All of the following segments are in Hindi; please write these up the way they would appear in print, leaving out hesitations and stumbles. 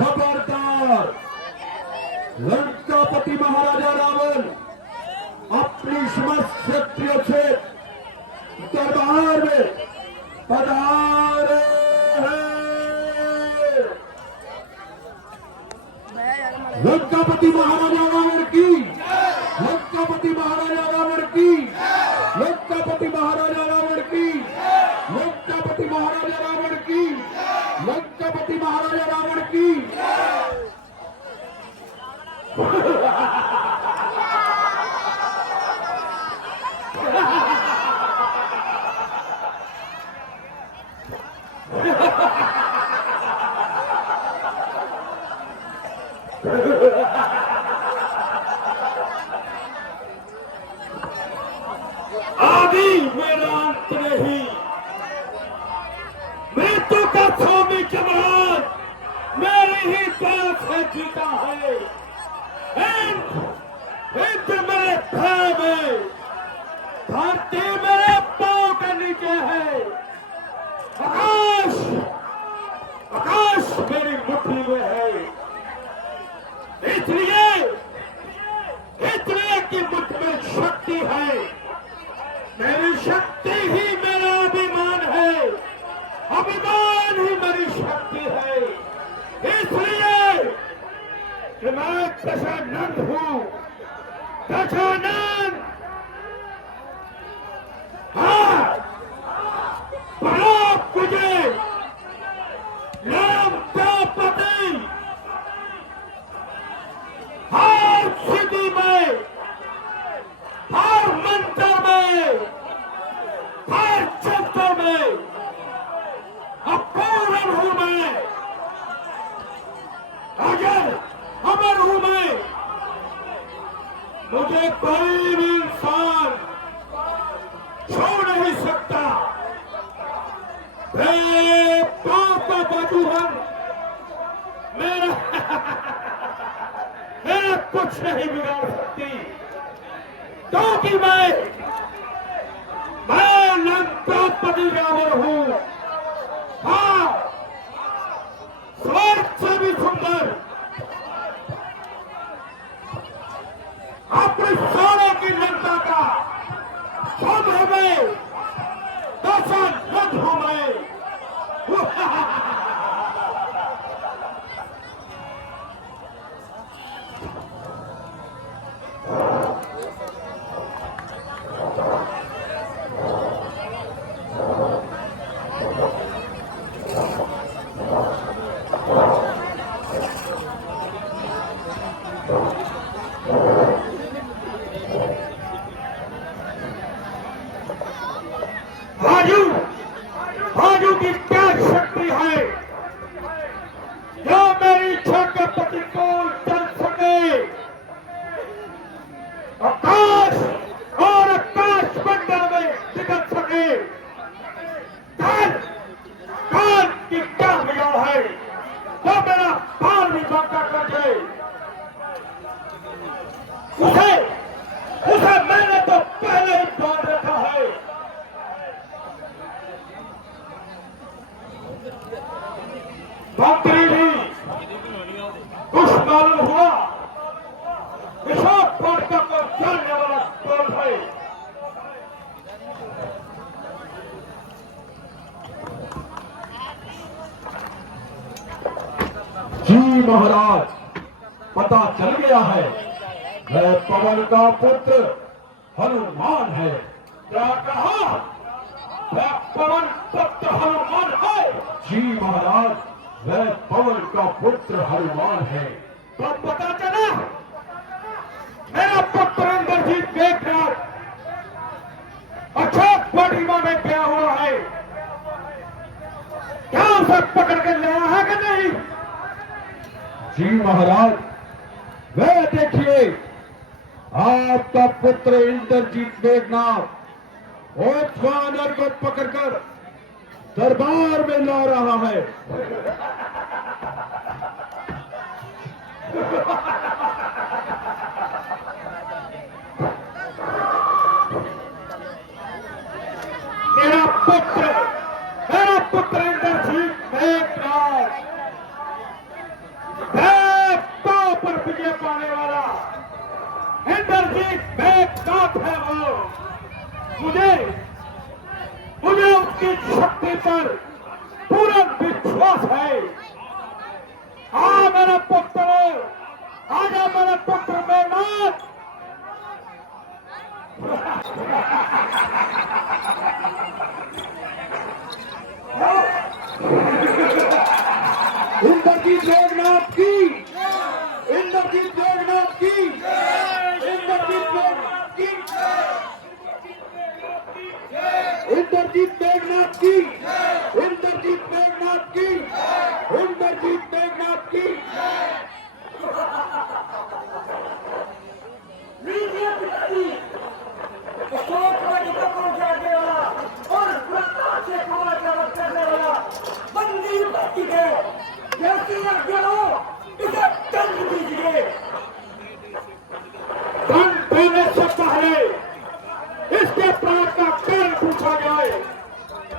खबरदार, लंकापति महाराजा रावण अपनी समस्त शक्तियों से दरबार में पधारे हैं। लंकापति महाराजा रावण की, लंकापति महाराजा रावण की, लंकापति महाराजा रावण की, लंकापति महाराजा रावण की, लंकापति महाराजा रावण की। आदि मेरा अंत नहीं, मृत्यु का स्वामी के बाद मेरी ही दया से जीता है। हिंद मेरे भय में, धरती मेरे पांव के नीचे है, आकाश आकाश मेरी मुट्ठी में है। इसलिए कि मुझ में शक्ति है, मेरी शक्ति ही मेरा अभिमान है, अभिमान ही मेरी शक्ति है। इसलिए कि मैं दशानंद हूं, दशानंद। हाँ, प्रणाम मुझे लंकापति, हर स्थिति में, हर मंत्र में, हर शब्द में अपूर्ण हूं मैं, अजर अमर हूं मैं। मुझे कोई भी इंसान छोड़ नहीं सकता। मेरा कुछ नहीं बिगाड़ सकती, क्योंकि मैं लंकापति रावण हूं। हाँ, स्वर्ग से भी सुंदर अपने सोने की लंका का सब हमें दशानंद हूं मैं। भाजू की क्या शक्ति है जो मेरी इच्छा के प्रतिकूल चल सके। आकाश और आकाश मंडल में टिकट सके। काल की क्या मिला है जो मेरा बाल भी बांका कर दे। उसे मैंने तो पहले ही बांध रखा है। मंत्री भी कुछ मालूम हुआ, विशाख पाटका को जानने वाला कौन है। जी महाराज, पता चल गया है, वह पवन का पुत्र हनुमान है। क्या कहा? वह पवन पुत्र हनुमान है? जी महाराज, वह पवन का पुत्र हनुमान है। तो पता चला मेरा पुत्र इंद्रजीत मेघनाथ अशोक वाटिका में गया हुआ है। क्या उसे पकड़ के लाया है कि नहीं? जी महाराज, वह देखिए, आपका पुत्र इंद्रजीत मेघनाथ और वानर को पकड़कर दरबार में ला रहा है। मेरा पुत्र इंद्रजीत मेघनाथ मेघनाथ है वो। मुझे उसकी शक्ति पर पूरा विश्वास है। मेरा पुत्र, आजा मेरा पुत्र मेघनाथ। इंद्रजीत मेघनाथ की, इंद्रजीत मेघनाथ की, इंद्रजीत मेघनाथ की, इंद्रजीत मेघनाथ की, इंद्रजीत मेघनाथ की, इंद्रजीत मेघनाथ की। लीजिए पिताजी, अशोक वाटिका को जाने वाला और प्रताप से समाचार करने वाला बंदी भर्ती है। जैसी आज्ञा हो इसे दंड दीजिए। दंड देने से पहले इसके प्राण का कारण पूछा जाए।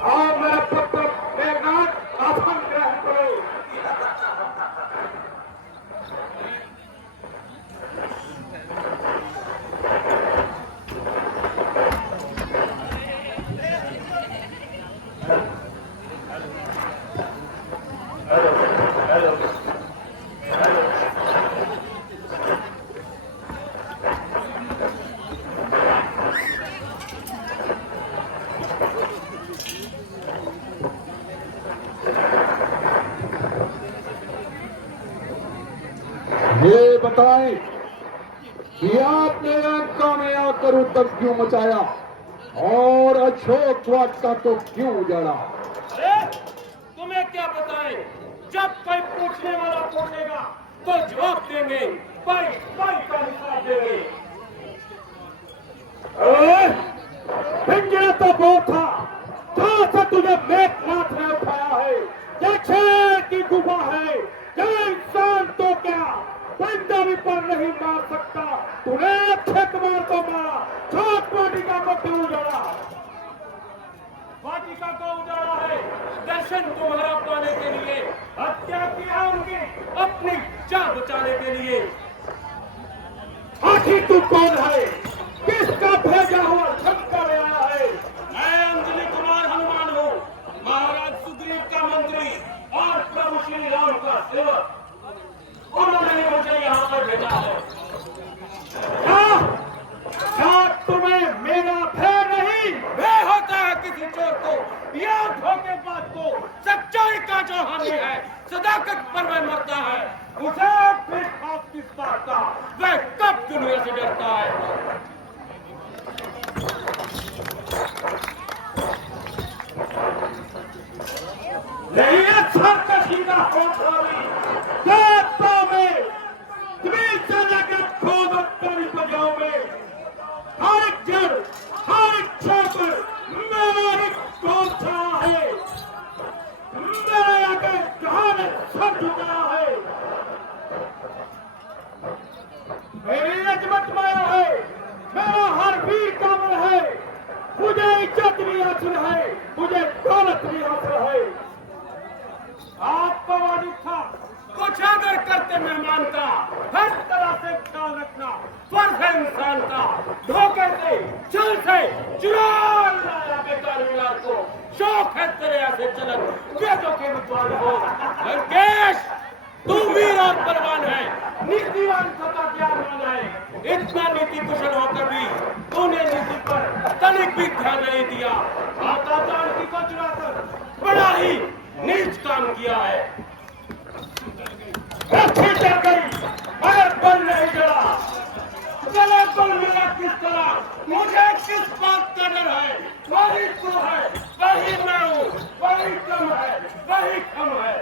और मेरा पुत्र मेघनाथ आसन ग्रहण करो। ये बताएं कि आपने लंका में आकर उद्दम क्यों मचाया और अशोक वाटिका को क्यों उजाड़ा? अरे तुम्हें क्या बताएं? जब कोई पूछने वाला पूछेगा तो जवाब देंगे, पाई पाई का हिसाब देंगे। भिंगना तो वो था जहां से तुझे मेघनाथ ने उठाया है। क्या शेर की गुफा है, क्या इंसान तो क्या परिंदा भी पर नहीं मार सकता। तूने अच्छे कुमार को मारा, अशोक वाटिका को क्यों उजाड़ा? वाटिका को उजाड़ा है दर्शन तुम्हारा पाने के लिए, हत्या किया उनकी अपनी जान बचाने के लिए। आखिर तू कौन है, किसका भेजा हुआ धमका ले आया है? मैं अंजलि कुमार हनुमान हूँ, महाराज सुग्रीव का मंत्री और प्रभु श्री राम का सेवक। उन्होंने मुझे यहाँ पर भेजा है। क्या तुम्हें मेरा भय नहीं? वे होता है किसी चोर को या धोखेबाज को, सच्चाई का जो हानि है सदाकत पर वह मरता है। उसे फिर खास किस बात का, वह कब दुनिया से डरता है। नहीं अच्छा कशी का होठाली देवता में तुम्हें से लेकर खोद करी बजाओ में हर एक जड़, हर एक छापर मेरा एक कोठा है। मेरे आगे जहां सर झुका है। मेरी अजमत माया है, मेरा हर वीर कामल है। मुझे इज्जत भी हासिल है, मुझे दौलत भी हासिल है। आपका वाजिब था कुछ आदर करते मेहमान का, हर तरह से ख्याल रखना फर्ज है इंसान का। धोखे से, छल से चुरा लाया बेकार मीनार को, शौक है तेरे ऐसे चलन वेदों के विद्वान हो। लंकेश तू वीर और बलवान है, नीतिवान सदा ज्ञानवान है। इतना नीति कुशल होकर भी तूने नीति पर तनिक भी ध्यान नहीं दिया। माता जानकी को चुराकर बड़ा ही नीच काम किया है। रस्सी चल गई मगर बल नहीं चला। गला बल मिला किस तरह, मुझे किस बात का डर है। वही तू है, वही मैं हूँ, वही कम है, वही कम है।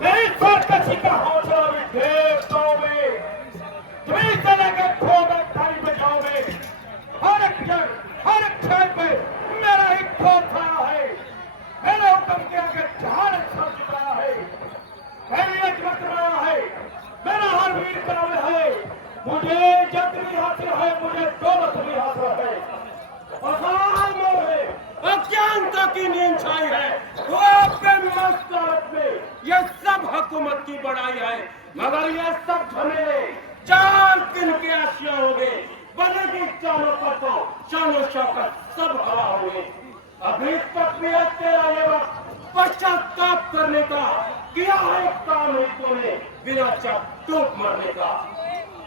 मेरी स्वर कसी का हौसला भी देवताओं में तुम्हें से लेकर खोद थाली बजाओगे। हर एक जड़, हर एक क्षण पे मेरा एक खोथा है। मेरे हुक्म के आगे जहां सर झुकाया है। मेरी अजमत माया है, मेरा हर वीर काबिल है। मुझे इज्जत भी हासिल है, मुझे दौलत भी हासिल है। असाल मोह है, अज्ञानता की नींद छाई है। वो आपके मस्त हालत में ये सब हुकूमत की बड़ाई है, मगर ये सब झमेले 4 दिन के आशिया हो गए, बनेगी चारों पर तो शानो शौकत सब हवा हो गए। अभी तक भी है तेरा ये वक्त पश्चाताप करने का, किया है काम ही तूने बिना चप टूट मरने का।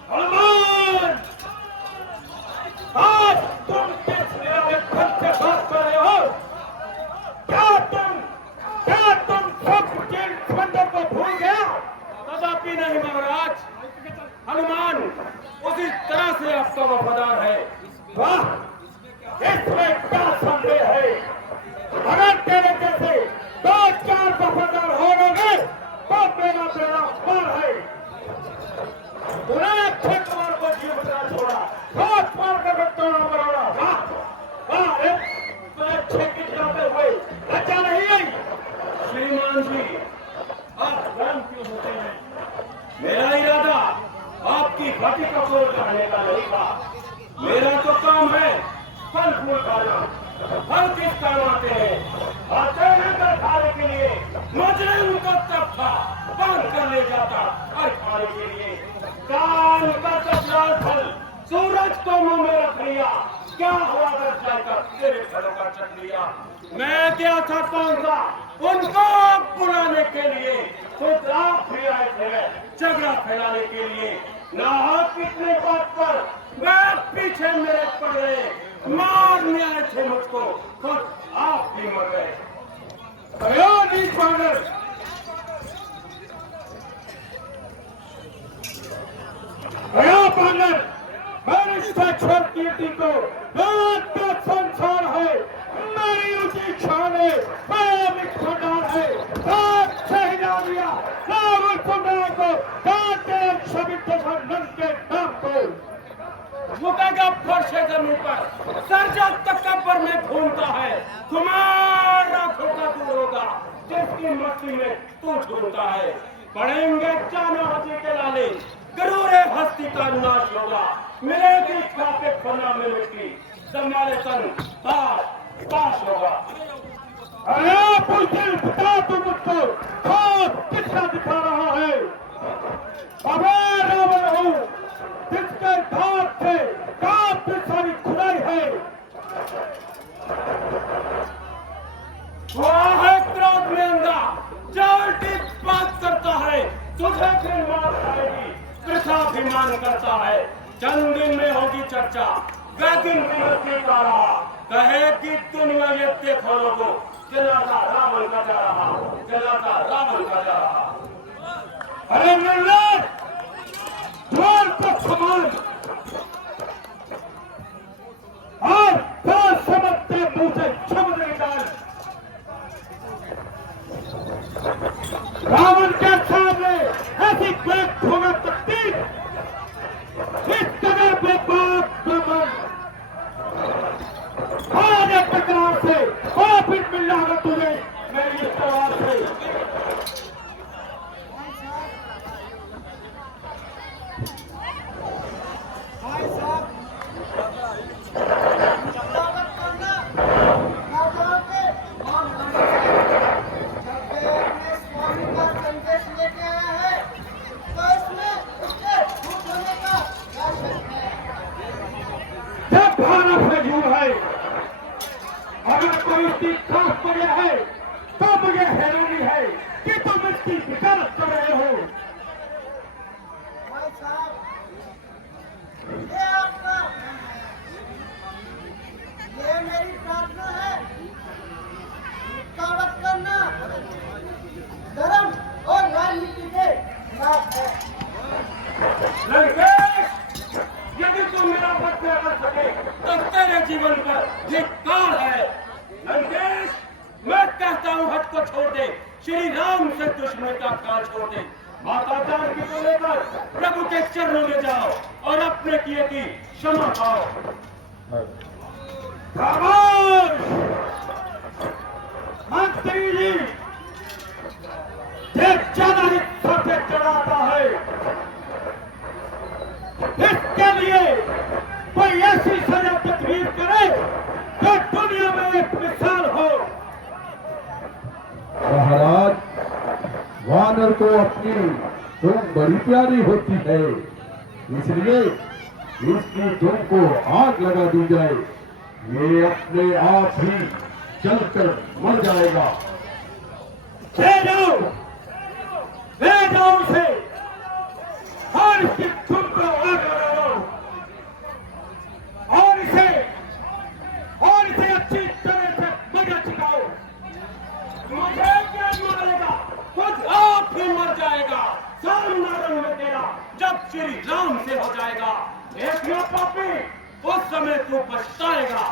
हनुमान, आज तुम किस निरावेक्षण से बात कर रहे हो? क्या तुम सब जेल बंदों को भूल गया? कदापि नहीं महाराज, हनुमान उसी तरह से आपका वफादार है। वाह, इसमें क्या संदेह है? अगर तेरे जैसे 2-4 वफादार हो गए तो मेरा बेड़ा पार है। तूने अक्षय कुमार को जीवित ना छोड़ा, हाथ मार कर बच्चों मरोड़ा। वाह, तुझे छेकी चलाते हुए लज्जा नहीं आई? श्रीमान जी, आप गरम क्यों होते हैं? मेरा इरादा आपकी घाटी का तोड़ करने का नहीं था। मेरा तो काम है फल फूल खाना। फल किस काम आते हैं? आते हैं घर खाने के लिए। मुझे उनका तब था बांध कर ले जाता हर खाने के लिए। कान का लाल फल सूरज को मुंह में रख लिया, क्या हुआ कर जाकर तेरे फलों का चख लिया। मैं क्या था कौन सा उनको बुलाने के लिए? खुद आप भी आए थे झगड़ा फैलाने के लिए। ना कितने बात पर मैं पीछे मेरे पड़ गए, मारने आए थे मुझको, खुद आप भी मर गए। मैंने छोड़ की थी को संसार है, मेरी ऊंची छान है, मेरा मिठा है, मुकेगा फर्शे जमीन पर, सरजा तकब्बर में घूमता है। तुम्हारा खोटा दूर होगा जिसकी मस्ती में तू ढूंढता है। पढ़ेंगे चानो हंसी के लाले, गरूरे हस्ती का नाश होगा। मिलेगी खाते फना में मिट्टी, संभाले तन पास होगा। अरे बुलबुल बता तू मुझको कौन कितना दिखा रहा है? अबे रावण हूँ जिसके धार से कांप सारी खुदाई है। वह है क्रोध में अंधा, जो उल्टी बात करता है तुझे फिर मार खाएगी, वृथाभिमान करता है। चंद दिन में होगी चर्चा, वह दिन भी का रहा, कहे कि दुनिया ये देखो लोगों, जनाजा रावण का जा रहा, जनाजा रावण का जा रहा। अरे निर्णय द्वार को समान और क्या समझते मुझे छब नहीं डाल। रावण के सामने ऐसी बैठ होना तकदीर, इस कदर बेबाक ब्रह्मन आज एक टकराव से वापिस मिल रहा तुझे मेरी इस आवाज से। अगर कोई चीज खास पड़े है तो मुझे हैरानी है कि तुम इसकी विकास कर रहे हो। भाई साहब, ये आपका, ये मेरी प्रार्थना है। रुकावट करना धर्म और राजनीति के खिलाफ है। लंकेश, यदि तुम मेरा वध न कर सके तो तेरे जीवन पर ये काल है। लंकेश, मैं कहता हूँ हट को छोड़ दे, श्री राम से दुश्मनी का काल छोड़ दे। माता जानकी को लेकर प्रभु के चरणों में जाओ और अपने किए की क्षमा पाओ। मंत्री जी, ये ज्यादा इच्छा से चढ़ाता है, इसके लिए कोई ऐसी सजा तकरीर करे जो दुनिया में एक मिसाल हो। महाराज, वानर को अपनी धूम बड़ी प्यारी होती है, इसलिए इसकी धूप को आग लगा दी जाए, ये अपने आप ही जलकर मर जाएगा। ले जाओ उसे और इसकी धूप को आग लगाओ और इसे अच्छी तरह से मजा छिकाओ। मुझे क्या मारेगा, खुद आप ही मर जाएगा। सामना रंग में तेरा जब श्री राम से हो जाएगा। देखना पापी, उस समय तू पछताएगा।